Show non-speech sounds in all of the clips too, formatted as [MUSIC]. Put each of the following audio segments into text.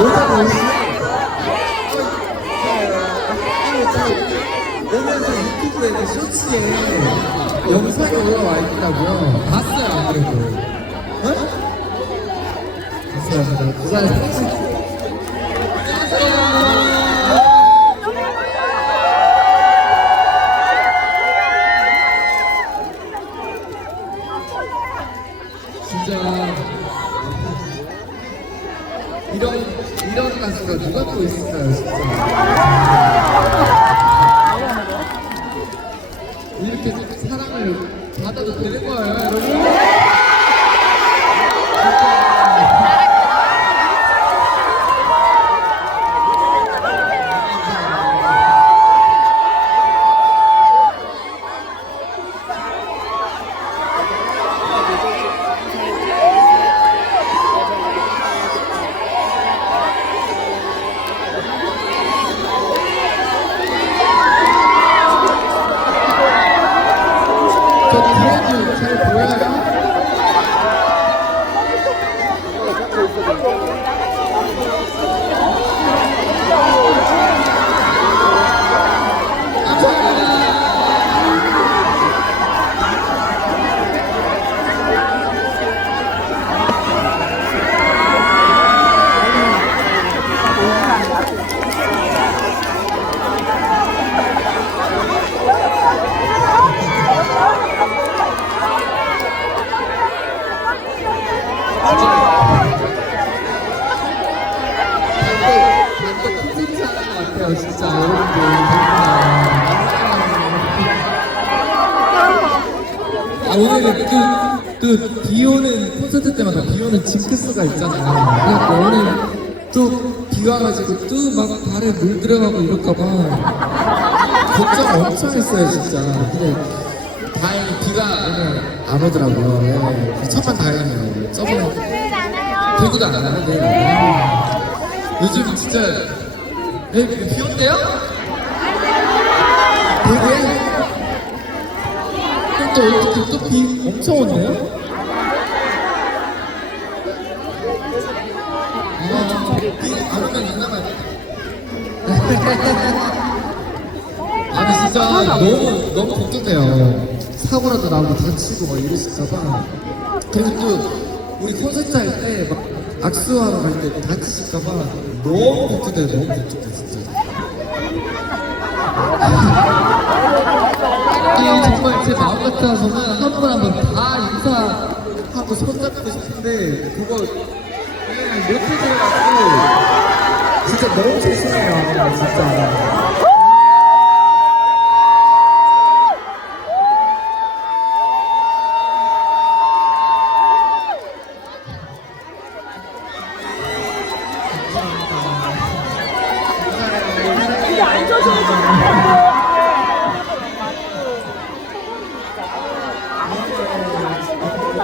모자가 오시네. 오면서 유튜브에 쇼츠에 영상이 올라와 있더라고요. 봤어요, 안 그래도. 어? 감사합니다. 부산에서 진짜 이런 이런 가수가 누가 또 있을까요, 진짜. 이렇게 사랑을 받아도 되는 거예요, 여러분? 저뒤에도 잘 보여요? 반대 콘서트 하는 것 같아요, 진짜 여러분들. 아, 오늘은 또, 또, 비 오는, 콘서트 때마다 비 오는 징크스가 있잖아요. 그래서 오늘 또 비가 와가지고 또 막 발에 물 들어가고 이럴까봐 걱정 엄청 했어요, 진짜. 근데 다행히 비가 오늘 안 오더라고요. 네. 천만 다행이에요. 저번에. 대구도 안 하는데 요즘 진짜 에, 비 온대요? 대구에? 또또비 엄청 온대요? 아, 아니 진짜 너무 너무 걱정돼요. 사고라도 나고 다치고 막 이러실까봐. 그래서 또 우리 콘서트 할 때 막 악수하러 갈 때 다치실까봐 너무 걱정돼요. 너무 걱정돼 진짜. 아 정말 제 마음 같아서는 한 분 한 분 다 인사하고 손잡고 싶은데 그거 그냥 못 해줘가지고 진짜 너무 죄송해요. 진짜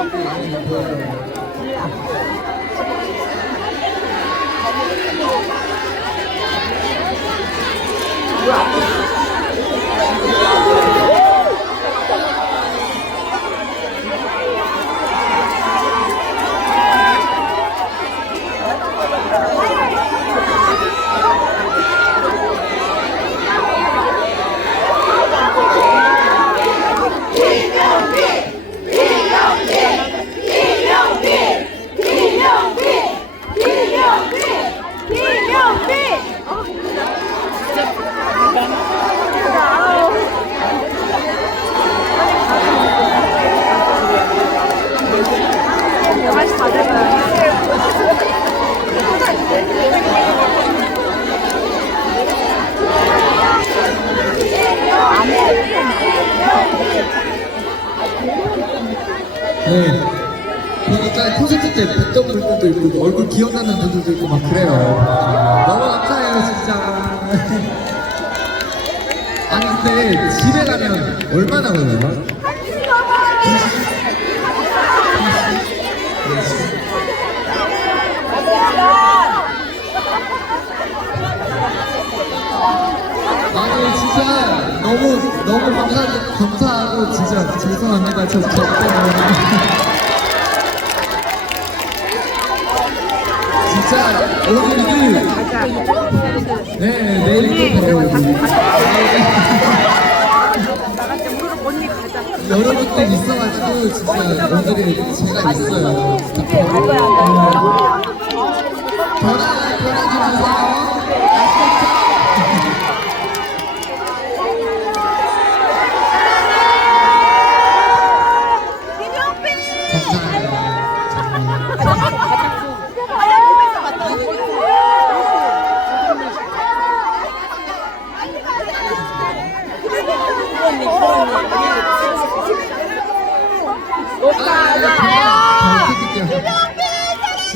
네. 보니까 뵀던 분들도 있고 얼굴 기억나는 분들도 있고 막 그래요. 너무 감사해요 진짜. [LAUGHS] 아니 근데 집에 가면 얼마나 걸려요? 아니 너무 너무 감사 감사하고 진짜 죄송합니다 저 저 때문에 [LAUGHS] 진짜 진짜 오늘은 네 내일도 바로 나갈 때 무릎 언니 가자. 여러분들 있어가지고 진짜 오늘은 제가 있어요. 진짜 갈 거야, 거야.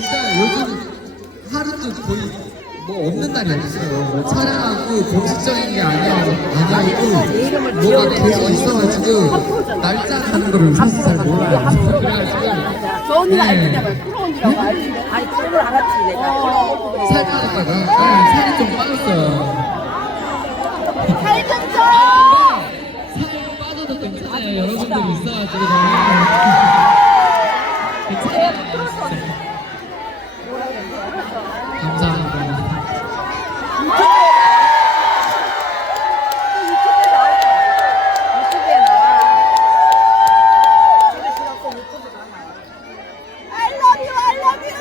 진짜 요즘 하루도 거의 뭐 없는 날이 없어요. 뭐 촬영하고 공식적인 게 아니야 아니고 뭐가 계속 있어가지고 날짜 가는 거를 사실 잘 몰라요. 그래가지고 저 언니가 네. 알지 내가 프로 언니라고 알지. 아니 그걸 알았지 내가. 살 빠졌다가 네, 살이 좀 빠졌어요. 살좀 줘. 살 빠져도 괜찮아요. 여러분들이 있어가지고아요. 감사합니다. 유튜브에 나올 거야. 유튜브에 나와. I love you, I love you.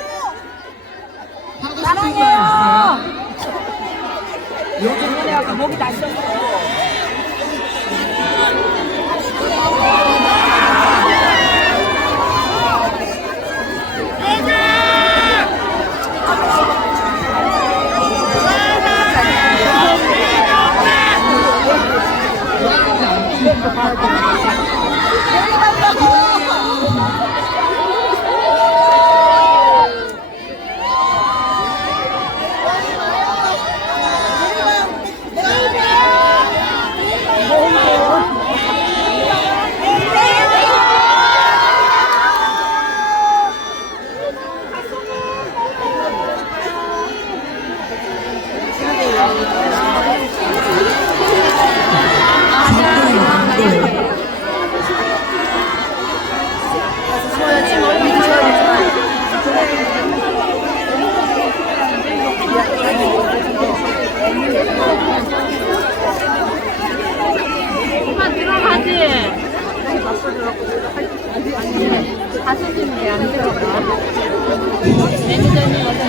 하고 싶은 사랑해요. 말 있어요? 여기 내가 목이 다 있었어. 좋아하는지 안 엄마 들어가지? 아니, 가수님이 안 들어가. 매니저님 어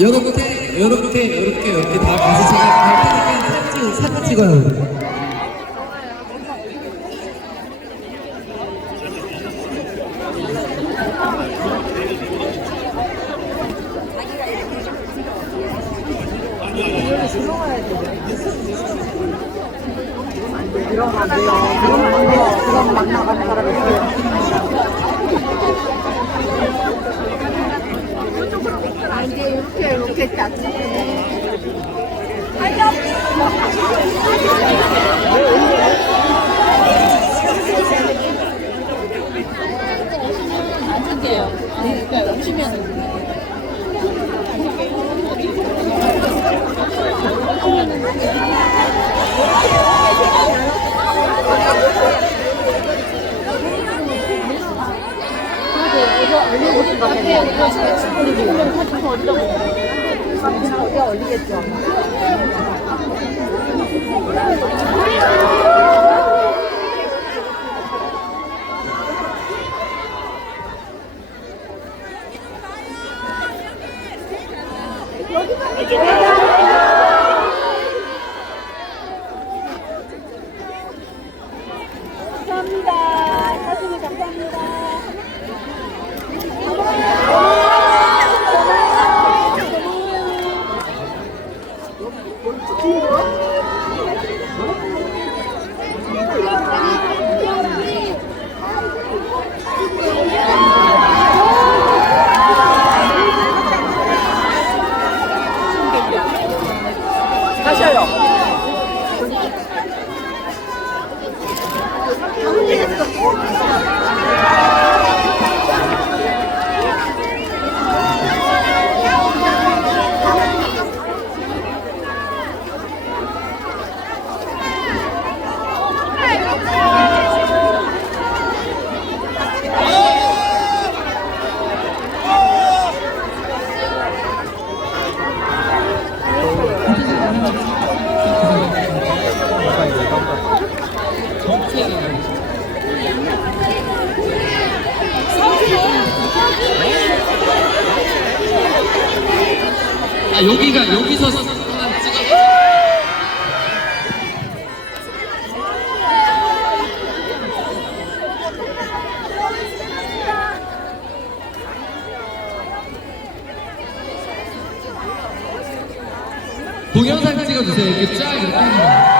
요렇게, 요렇게, 요렇게, 요렇게 다 가서 제가 갈 테니까 사진, 사진 찍어요. 그러면 안 돼요. 그러면 안 돼요. 그럼 막 나가는 사람이 있어요. 아, 이렇게 이렇게 짰지. 안 돼요. 그러니까 오시면 앞에 올리겠죠. 감사합니다. 아 여기가 여기서 하나 찍어. 동영상 찍어주세요. 이렇게 쫙 이렇게.